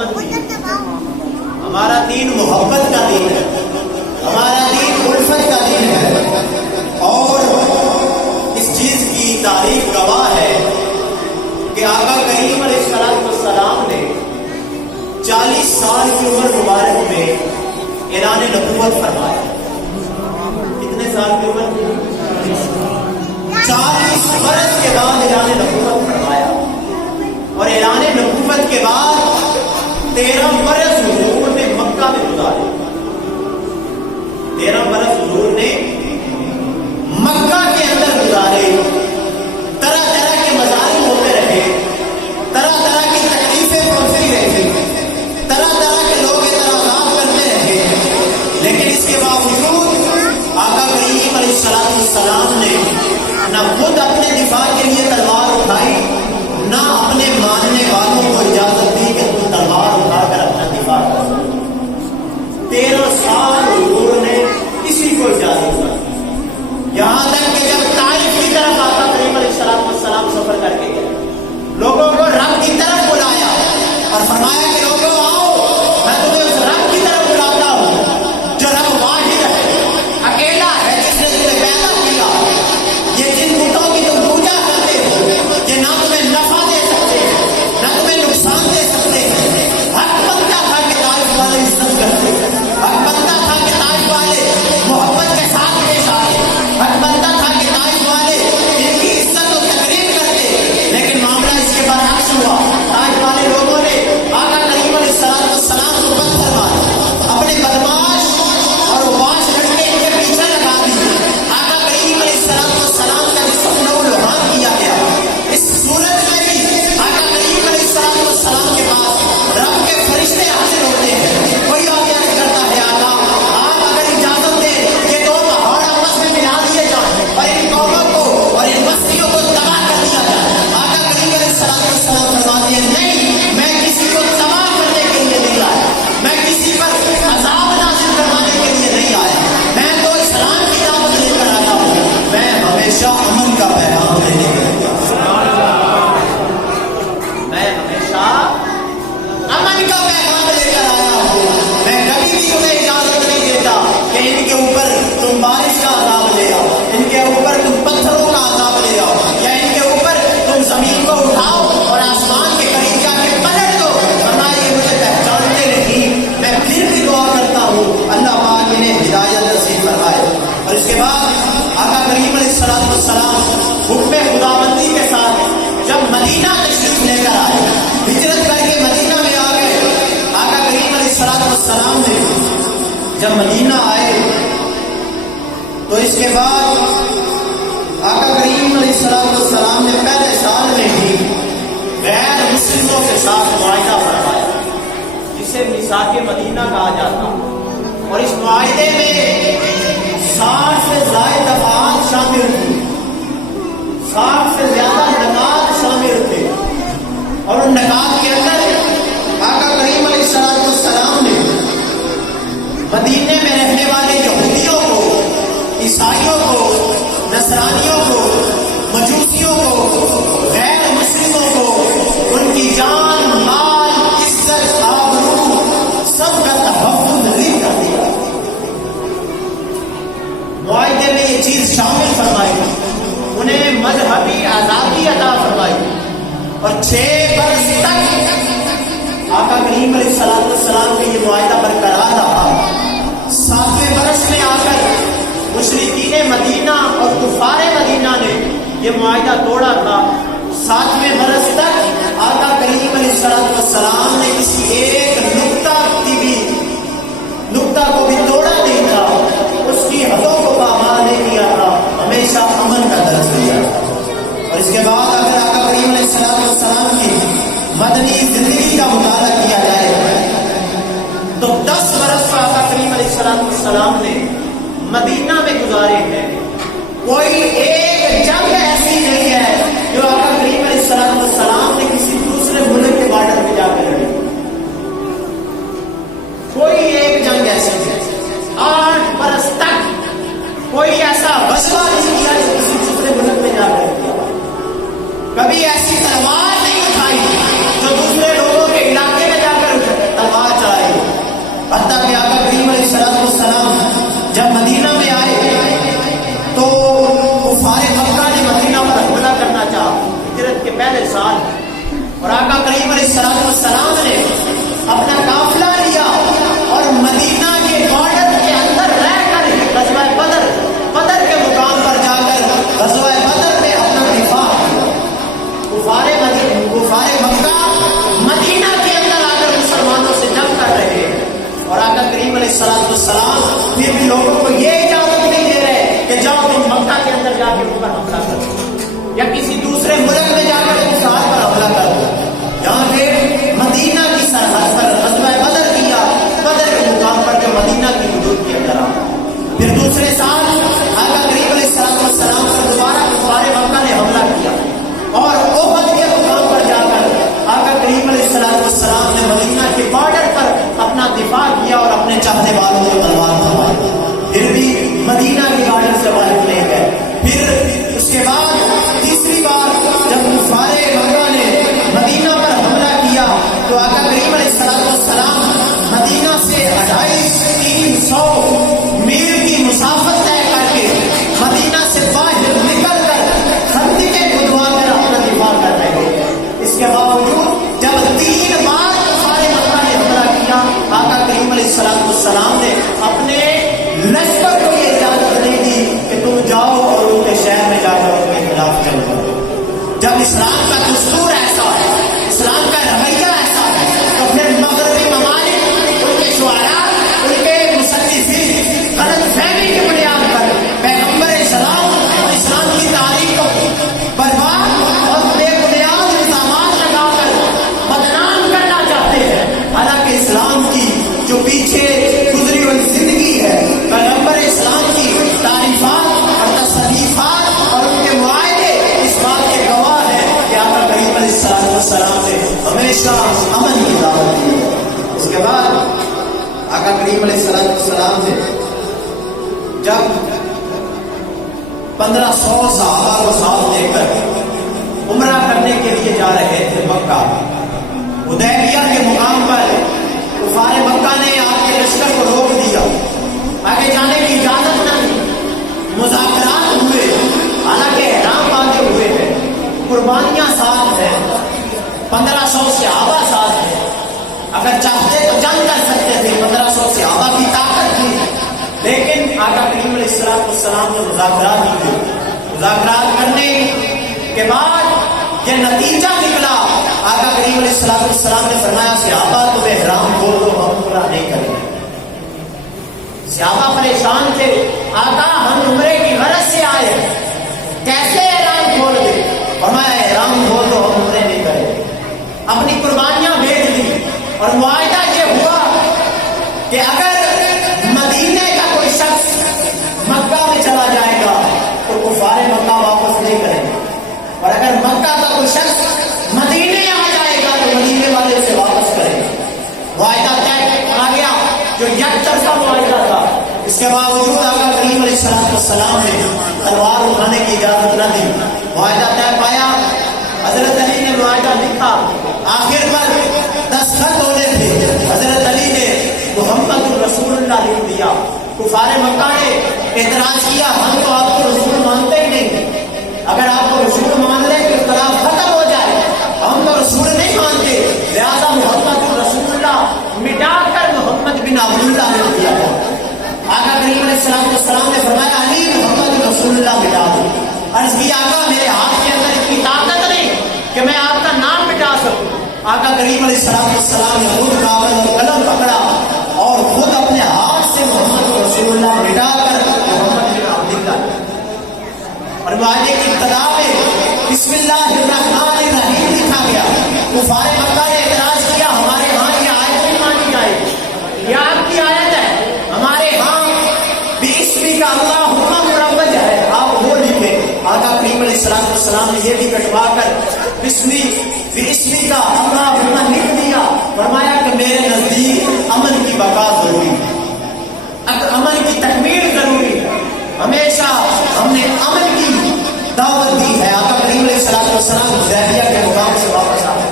امن دین ہے، ہمارا دین محبت کا دین ہے، ہمارا دین الفت کا دین ہے، اور اس چیز کی تاریخ گواہ ہے کہ آقا کریم علیہ السلام نے 40 سال کی عمر مبارک میں اعلان نبوت فرمایا۔ کتنے سال کی عمر؟ 40 برس کے بعد اعلان نبوت فرمایا، اور اعلان نبوت کے بعد 13 برس حضور نے مکہ میں گزارے۔ 13 برس حضور نے مکہ کے اندر گزارے، طرح طرح کے مظاہر ہوتے رہے، طرح طرح کی تکلیفیں پہنچتی رہی، طرح طرح کے لوگ اعتراضات کرتے رہے، لیکن اس کے باوجود آقا کریم علیہ السلام نے نہ خود اپنے دفاع کے لیے تلوار اٹھائی، نہ اپنے ماننے والوں کو اجازت دی کہ تم تلوار اٹھا کر اپنا دفاع کرو۔ 13 سال حضور نے کسی کو اجازت دی، یہاں تک کہ جب طائف کی طرف آقا کریم علیہ السلام سفر کر کے گئے، لوگوں کو رب کی طرف بلایا اور فرمایا کہ لوگوں آؤ، میں تمہیں اس رب کی طرف بلاتا ہوں جو رب واحد ہے، اکیلا ہے، جس نے تمہیں پیدا کیا۔ یہ جن بتوں کی تم پوجا کرتے ہو، یہ نہ تمہیں نفع دے سکتے ہیں، نہ تمہیں نقصان دے سکتے ہیں۔ حق بنتا تھا کہ طائف والے عزت کرتے، حق بنتا تھا کہ طائف والے محبت کے ساتھ پیش آئے، حق بنتا تھا کہ طائف والے ان کی عزت و تقریب کرتے، لیکن معاملہ اس کے برعکس ہوا۔ طائف والے لوگوں نے آقا کریم علیہ السلام کو پتھر مارے، اپنے بدماش اور واش لڑکے ان کے پیچھے لگا دیے۔ آقا کریم علیہ السلام کا جسم لہو لہان کیا گیا۔ اس صورت میں بھی آقا کریم علیہ السلام کے پاس رب کے فرشتے حاضر ہوتے ہیں، کوئی آگے نہیں کرتا ہے آقا آپ اگر اجازت دیں یہ دو پہاڑ آپس میں ملا دیے جائیں اور ان قوموں کو اور ان بستیوں کو تباہ کر دیا جائے۔ آقا کریم علیہ السلام فرماتے ہیں نہیں، میں کسی کو تباہ کرنے کے لیے نہیں آیا، میں کسی پر عذاب نازل کروانے کے لیے نہیں آیا، میں تو اسلام کی دعوت لے کر آیا ہوں، میں ہمیشہ امن کا پیغام دینے کے لیے امن کا پیغام لے کر آیا ہوں۔ میں کبھی بھی تمہیں اجازت نہیں دیتا کہ ان کے اوپر تم بارش کا عذاب لے آؤ، ان کے اوپر تم پتھروں کا عذاب لے آؤ، یا ان کے اوپر تم زمین کو اٹھاؤ اور آسمان کے قریب جا کے پلٹ دو۔ فرمایا یہ مجھے پہچانتے نہیں، میں پھر بھی دعا کرتا ہوں اللہ پاک انہیں ہدایت نصیب فرمائے۔ اور اس کے بعد آقا کریم علیہ السلام حکم خداوندی کے ساتھ جب مدینہ تشریف لے کر آئے، ہجرت کر کے مدینہ میں آ گئے، آقا کریم علیہ السلام نے جب مدینہ آئے تو اس کے بعد آقا کریم علیہ السلام نے پہلے سال میں ہی غیر مسلموں کے ساتھ معاہدہ فرمایا، جسے میثاق مدینہ کہا جاتا، اور اس معاہدے میں 60 سے زائد دفعات شامل تھی، 60 سے زیادہ نکات شامل تھے، اور ان نکات کے اندر آقا کریم علیہ السلام نے مدینے میں رہنے والے یہودیوں کو، عیسائیوں کو، نصرانیوں کو، مجوسیوں کو، غیر مسلموں کو ان کی جان، مال، عزت، آبرو سب کا تحفظ نہیں کر دیا۔ معاہدے میں یہ چیز شامل فرمائی، انہیں مذہبی آزادی عطا فرمائی، اور 6 برس تک آقا کریم علیہ السلام کے یہ معاہدہ برقرار رہا۔ 7ویں برس میں آ کر مشرکین مدینہ اور کفار مدینہ نے یہ معاہدہ توڑا تھا۔ 7ویں برس تک آقا کریم علیہ السلام نے کسی ایک نقطہ کو بھی توڑا نہیں تھا، اس کی حدوں کو پامال نہیں کیا تھا، ہمیشہ امن کا درس دیا تھا۔ اور اس کے بعد اگر آقا کریم علیہ السلام کی مدنی زندگی کا مطالعہ کیا جائے تو 10 برس کا آقا کریم علیہ السلام نے مدینہ میں گزارے ہیں۔ کوئی ایک جنگ ایسی نہیں ہے جو آقا کریم علیہ السلام نے کسی دوسرے ملک کے بارڈر پہ جا کر لڑی، کوئی ایک جنگ ایسی نہیں۔ 8 برس تک کوئی ایسا غزوہ نہیں کیا جو کسی دوسرے ملک میں جا کر کیا، کبھی ایسی تلوار نہیں اٹھائی جو دوسرے لوگوں کے علاقے میں جا کر پہلے سال اور آقا کریم علیہ السلام نے اپنا قافلہ لیا اور مدینہ کے بارڈر کے اندر رہ کر غزوہ بدر کے مقام پر جا کر غزوہ بدر میں اپنا دفاع کفار مکہ مدینہ کے اندر آ کر مسلمانوں سے جنگ کر رہے ہیں اور آقا کریم علیہ السلام پھر بھی لوگوں کو یہ اجازت نہیں دے رہے کہ جاؤ تم مکہ کے اندر جا کے ان پر حملہ کرو یا کسی دوسرے ملک میں جا کر کفار پر حملہ کرو. جہاں پہ مدینہ کی سرحد پر غزوہ بدر کیا, بدر کے مقام پر جو مدینہ کی حدود کے اندر آ. پھر دوسرے سال آقا کریم علیہ السلام پر دوبارہ کفار مکہ نے حملہ کیا اور احد کے مقام پر جا کر آقا کریم علیہ السلام نے مدینہ کے بارڈر پر اپنا دفاع کیا اور اپنے چاہنے والوں کو تلوار تھمائی. پھر بھی مدینہ کے بارڈر سے باہر نہیں گئے. پھر اس کے بعد تیسری بار جب کفار مکہ نے مدینہ پر حملہ کیا تو آقا کریم علیہ السلام مدینہ سے 250-300 میل کی مسافت طے کر کے مدینہ سے باہر نکل کر خندق کھدوا کر اپنا دفاع کر رہے ہیں. اس کے باوجود جب 3 بار کفار مکہ نے حملہ کیا, آقا کریم علیہ السلام نے اپنے لشکر کو یہ اجازت نہیں دی کہ تم جاؤ اور ان کے شہر میں جا کر ان کے خلاف جنگ کرو. جب اسلام کا دستور ایسا ہے, اسلام کا رویہ ایسا ہے, تو پھر مغربی ممالک ان کے شعراء, ان کے مصنفین غلط فہمی کی بنیاد پر پیغمبر اسلام اور اسلام کی تاریخ کو برباد اور بے بنیاد الزامات لگا کر بدنام کرنا چاہتے ہیں. حالانکہ اسلام کی جو پیچھے گزری ہوئی زندگی ہے, پیغمبر اسلام کی تعریفات اور تصنیفات اور ان کے معاہدے اس بات کے گواہ ہیں کہ آقا کریم علیہ السلام نے ہمیشہ امن کی دعوت دی ہے. اس کے بعد آقا کریم علیہ السلام نے جب 1500 صحابہ کو ساتھ لے کر عمرہ کرنے کے لیے جا رہے تھے مکہ, حدیبیہ کے مقام پر کفار مکہ نے آپ کے لشکر کو روک دیا, آگے جانے کی اجازت نہ دی. مذاکرات ہوئے, حالانکہ احرام باندھے ہوئے ہیں, قربانیاں ساتھ ہیں, 1500 صحابہ ساتھ ہیں, اگر چاہتے تو جنگ کر سکتے تھے, 1500 صحابہ کی طاقت تھی. لیکن آقا کریم علیہ السلام نے مذاکرات کیے. مذاکرات کرنے کے بعد یہ نتیجہ نکلا, آقا کریم علیہ السلام نے فرمایا صحابہ تم احرام کھول دو, ہم عمرہ نہیں کریں گے. صحابہ پریشان تھے, آقا ہم عمرے کی غرض سے آئے, کیسے احرام کھول دے؟ فرمایا احرام کھول دو, ہم عمرے نہیں کریں گے. اپنی قربانیاں بیچ دی اور معاہدہ یہ ہوا کہ اگر مدینے کا کوئی شخص مکہ میں چلا جائے گا تو کفار مکہ واپس نہیں کریں گے, اور اگر مکہ کا کوئی شخص مدینے آ جائے گا تو مدینے والے اسے واپس کریں گے. معاہدہ طے آ گیا جو یک طرفہ معاہدہ تھا. اس کے باوجود آقا کریم علیہ السلام نے تلوار اٹھانے کی اجازت نہ دی. معاہدہ طے پایا, حضرت علی نے معاہدہ لکھا, آخر پر دستخط ہونے تھے, حضرت علی نے محمد رسول اللہ لکھ دیا. کفار مکہ نے اعتراض کیا, ہم تو آپ کو رسول مانتے ہی نہیں, اگر آپ کو رسول مان لیں تو اختلاف ختم ہو جائے, ہم تو رسول نہیں مانتے, لہذا محمد رسول اللہ مٹا کر محمد بن عبداللہ لکھ دیا تھا. آقا کریم علیہ السلام نے فرمایا علی محمد رسول اللہ مٹا دو. عرض کی آقا میرے ہاتھ کے اندر اتنی طاقت نہیں کہ میں آپ کا نام مٹا سکوں. آقا کریم علیہ السلام نے خود کاغذ اور قلم پکڑا اور خود اپنے ہاتھ سے محمد رسول اللہ مٹا کر محمد بن عبداللہ. اور معاہدے کی ابتدا میں بسم اللہ الرحمن الرحیم لکھا گیا. کفار مکہ نے اعتراض کیا, ہمارے ہاں یہ آیت نہیں مانی جائے گی, یہ آپ کی آیت ہے, ہمارے ہاں بسمی کا اللہم مروج ہے, آپ وہ لکھیں. آقا کریم علیہ السلام نے یہ بھی کٹوا کر بسمی کا اللہم لکھ دیا. فرمایا کہ میرے نزدیک امن کی بقا ضروری ہے, امن کی تکمیل ضروری ہے, ہمیشہ ہم نے امن کی دعوت دی ہے. آقا کریم علیہ السلام حدیبیہ کے مقام سے واپس آئے,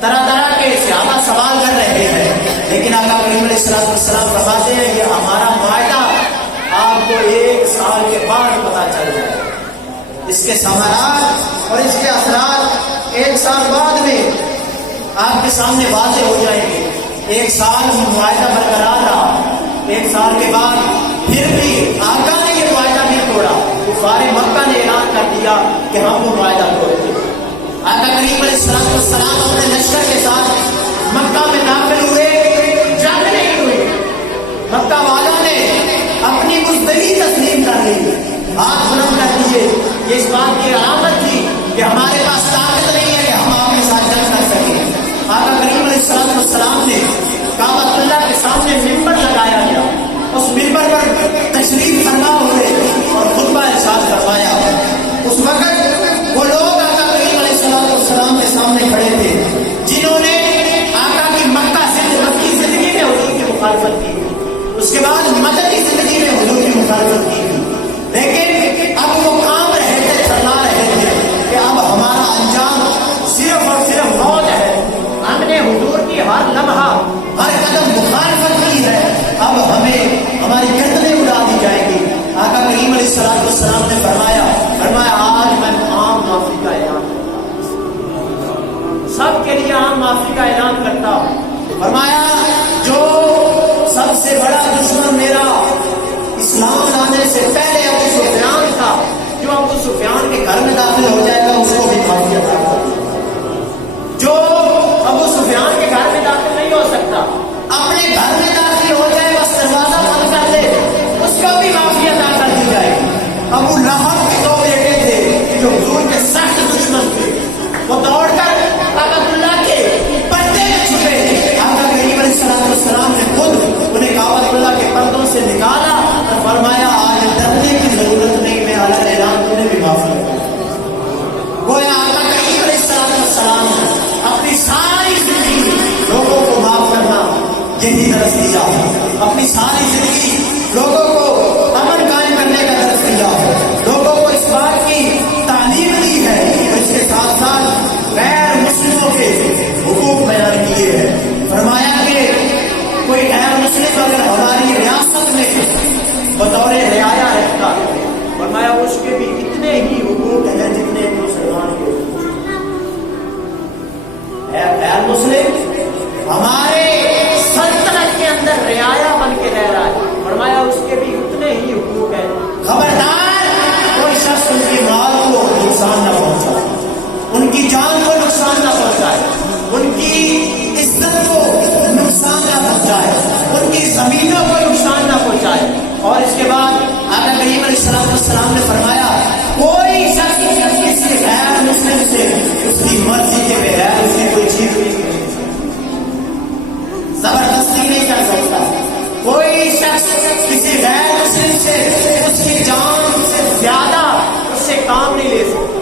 طرح طرح کے صحابہ سوال کر رہے ہیں, لیکن آقا کریم علیہ السلام فرماتے ہیں یہ ہمارا معاہدہ آپ کو 1 سال کے بعد پتہ چل جائے. اس کے ثمرات اور اس کے اثرات 1 سال بعد میں آپ کے سامنے واضح ہو جائیں گے. 1 سال معاہدہ برقرار رہا. 1 سال کے بعد پھر بھی آقا نے یہ معاہدہ نہیں توڑا. کفار مکہ نے اعلان کر دیا کہ ہم وہ معاہدہ توڑتے. آقا کریم علیہ السلام اپنے لشکر کے ساتھ مکہ میں داخل ہوئے. جنگ نہیں ہوئی. مکہ والوں نے اپنی بزدلی تسلیم کر لی. ہاتھ بلند کر دیے. یہ اس بات کی علامت تھی کہ ہمارے پاس طاقت نہیں ہے کہ ہم آپ کے ساتھ جنگ کر سکیں. آقا کریم علیہ السلام نے کعبۃ اللہ کے سامنے منبر لگایا گیا. اس منبر پر تشریف فرما ہوئے اور خطبہ ارشاد فرمایا. اس وقت وہ لوگ آقا کریم علیہ السلام کے سامنے کھڑے تھے جنہوں نے آقا کی مکی زندگی میں حضور کی مخالفت کی. اس کے بعد مدنی زندگی میں حضور کی مخالفت کی. لیکن اب وہ کام رہے تھے, چلا رہے تھے کہ اب ہمارا انجام صرف اور صرف موت ہے. ہم نے حضور کی ہر لمحہ ہر قدم مخالفت کی ہے. اب ہمیں ہماری گردنیں اڑا دی جائیں گی. آقا کریم علیہ السلام نے فرمایا آج میں عام معافی کا اعلان کرتا ہوں, سب کے لیے عام معافی کا اعلان کرتا ہوں. فرمایا جو سب سے بڑا دشمن میرا اسلام لانے سے پہلے ابو سفیان تھا, جو ابو سفیان کے گھر میں داخل ہو جائے گا اس کو بھی معافی عطا کر دے. جو ابو سفیان کے گھر میں داخل نہیں ہو سکتا, اپنے گھر میں داخل ہو جائے, بس دروازہ بند کر دے, اس کو بھی معافی عطا کر دی جائے. ابو لہب کے 2 بیٹے تھے جو حضور کے سخت دشمن تھے. وہ دوڑ کر کعبۃ اللہ کے پردے میں چھپے. آقا کریم علیہ السلام نے خود انہیں کعبۃ اللہ کے پردوں سے نکالا اور فرمایا آج ڈرنے کی ضرورت نہیں, میں اعلان اعلان تمہیں بھی معاف کرتا ہوں. گویا آقا کریم علیہ السلام اپنی ساری زندگی لوگوں کو معاف کرنا یہی درس دیا. اپنی ساری زندگی لوگوں کو امن قائم کرنے کا درس دیا. لوگوں کو اس بات کی تعلیم دی ہے. اس کے ساتھ ساتھ غیر مسلموں کے حقوق بیان کیے ہیں. فرمایا کہ کوئی غیر مسلم اگر ہماری ریاست میں بطور رعایا رہتا ہے, فرمایا اس کے بھی اتنے ہی حقوق ہیں جتنے مسلمان کے غیر مسلم ہمارے سلطنت کے اندر رعایا بن کے رہ رہا ہے. فرمایا اس کے بھی اتنے ہی حقوق ہیں. خبردار کوئی شخص ان کی مال کو نقصان نہ پہنچائے, ان کی جان کو نقصان نہ پہنچائے, ان کی عزت کو نقصان نہ پہنچائے, ان کی زمینوں کو نقصان نہ پہنچائے. اور اس کے بعد آقا کریم علیہ السلام نے فرمایا کوئی شخص کسی غیر مسلم سے اس کی مرضی کے بغیر اس کی کوئی چیز نہیں کر سکتا, زبردستی نہیں کر سکتا. کوئی شخص کسی غیر مسلم سے اس کی جان سے زیادہ اس سے کام نہیں لے سکتا,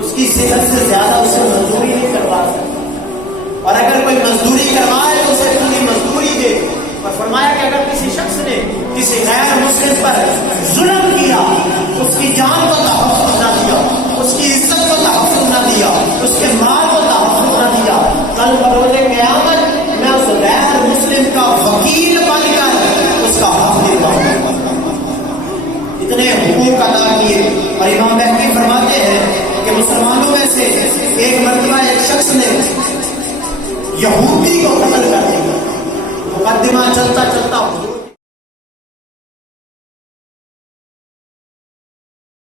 اس کی صحت سے زیادہ اسے مزدوری نہیں کروا سکتا, اور اگر کوئی مزدوری کروائے تو اسے پوری مزدوری دے. اور فرمایا کہ اگر کسی شخص نے کسی غیر مسلم پر ظلم کیا, اس کی جان کو تحفظ نہ دیا, اس کی عزت کو تحفظ نہ دیا, اس کے مال کو تحفظ نہ دیا, کل بروز قیامت میں اس غیر مسلم کا وکیل بن کر اس کا حق دلواؤں. اتنے حقوق ادا کیے. اور امام بہقی فرماتے ہیں کہ مسلمانوں میں سے ایک مرتبہ ایک شخص نے یہودی کو قتل کر دیا. مقدمہ چلتا چلتا